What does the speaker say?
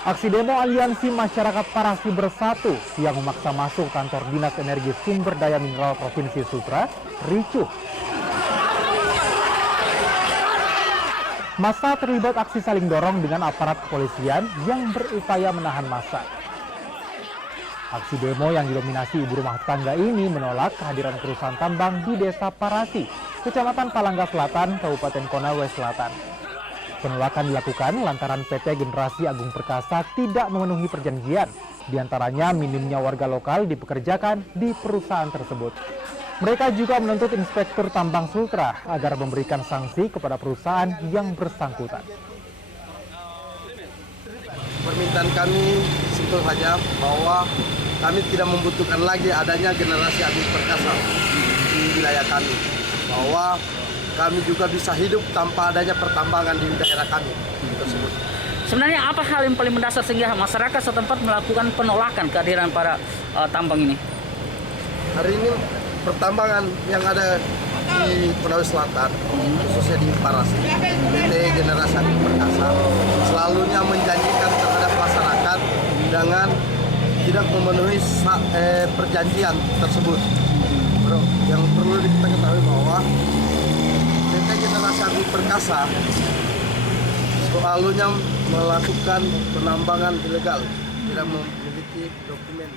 Aksi demo Aliansi Masyarakat Parasi Bersatu yang memaksa masuk kantor Dinas Energi Sumber Daya Mineral Provinsi Sutra ricuh. Massa terlibat aksi saling dorong dengan aparat kepolisian yang berupaya menahan massa. Aksi demo yang didominasi ibu rumah tangga ini menolak kehadiran perusahaan tambang di Desa Parasi, Kecamatan Palangga Selatan, Kabupaten Konawe Selatan. Penolakan dilakukan lantaran PT Generasi Agung Perkasa tidak memenuhi perjanjian, diantaranya minimnya warga lokal dipekerjakan di perusahaan tersebut. Mereka juga menuntut Inspektur Tambang Sultra agar memberikan sanksi kepada perusahaan yang bersangkutan. Permintaan kami simpel saja bahwa kami tidak membutuhkan lagi adanya Generasi Agung Perkasa di wilayah kami. Bahwa kami juga bisa hidup tanpa adanya pertambangan di daerah kami tersebut. Sebenarnya apa hal yang paling mendasar sehingga masyarakat setempat melakukan penolakan kehadiran para tambang ini? Hari ini pertambangan yang ada di Konawe Selatan, khususnya di Parasi, PT Generasi Agung Perkasa, selalunya menjanjikan terhadap masyarakat dengan tidak memenuhi perjanjian tersebut. Bro, yang perlu kita ketahui bahwa PT Generasi Agung Perkasa selalunya melakukan penambangan ilegal, tidak memiliki dokumen.